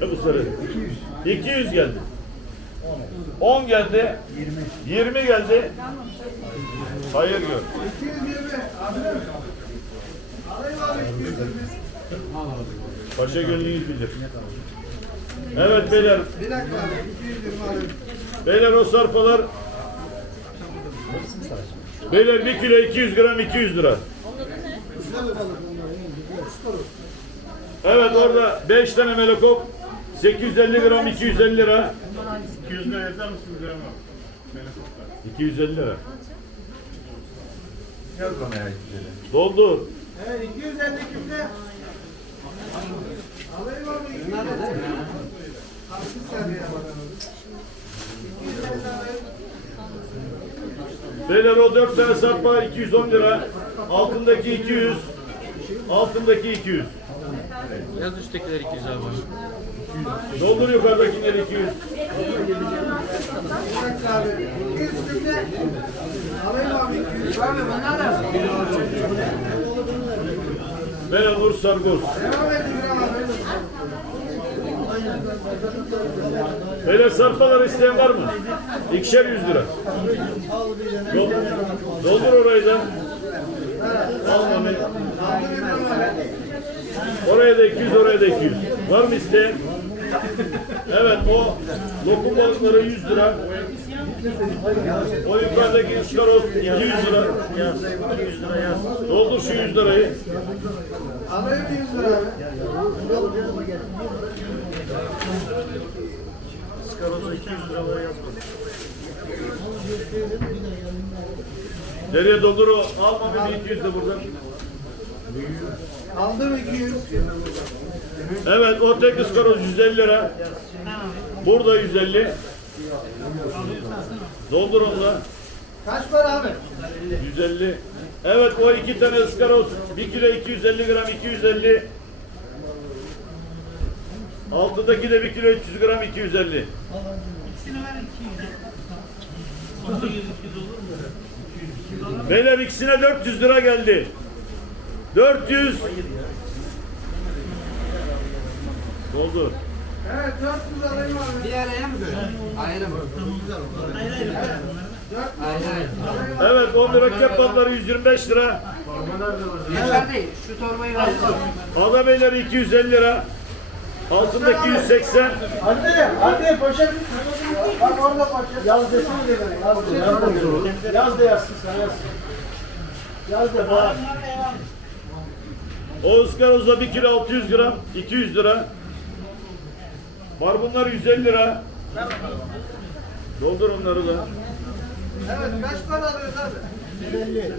Bu sarı. 200 geldi. 10 geldi. 20. 20 geldi. Hayır gör. 220. Abi. Alayım abi 220. Paşa gönlünüz bilir. Evet beyler. Bir dakika abi 220 alayım. Beyler o sarpalar. Beyler 1 kilo 200 gram 200 lira. Güzel balık onlar. Evet orada 5 tane melekop 850 gram 250 lira. 200 lira yazar mısınız Gram 250 lira. Yaz bana ya 200 lira. Doldur. Evet 250 kimde? Alayım 250. Seviye bakalım. 250 alayım. Beyler o 4 tane sarpa 210 lira. Altındaki 200. Altındaki 200. Yaz üsttekiler 200 abi. Doldur yukarıdakileri 200. Bir dakika abi. 200 kimde? Alayım abi 200. Abi bunlar da. Beyler dur sargoz. Beyler sarpalar isteyen var mı? İkişer 100 lira. Doldur, orayı da. Al Oraya da 200, oraya da 200. Var mı isteyen? Evet o lokum balıkları 100 lira. O yukarıdaki ıskaroz 200 lira. Yaz. 200 lira yaz. Doldur şu 100 lirayı. Alayım 100 lira abi. Nereye doldur o? Al Mami bir 200 de buradan. Aldım 200. Evet o tek ıskaroz 150 lira. Burada 150. Doldur onunla. Kaç para abi? 150. Evet o iki tane ıskaroz 1 kilo 250 gram 250. Altıdaki de 1 kilo 300 gram 250. Beyler ikisine 400 lira geldi. 400. Doldu. Evet 400 alayım abi. Bir araya mı böyle? Ayrı mı? Ayrı ayrı. Evet o mürekkep batları 125 lira. Geçer değil. Şu torbayı ver. Ada beyleri 250 lira. Altındaki 180. Hadi hadi poşet. Bak orada poşet. Yaz desene de beni. Yaz de yazsın sen yaz. Yaz de bak. O ıskarozda 1 kilo 600 gram 200 lira. Var bunlar 150 lira. Doldur onları da. Evet kaç para alıyoruz abi? 150.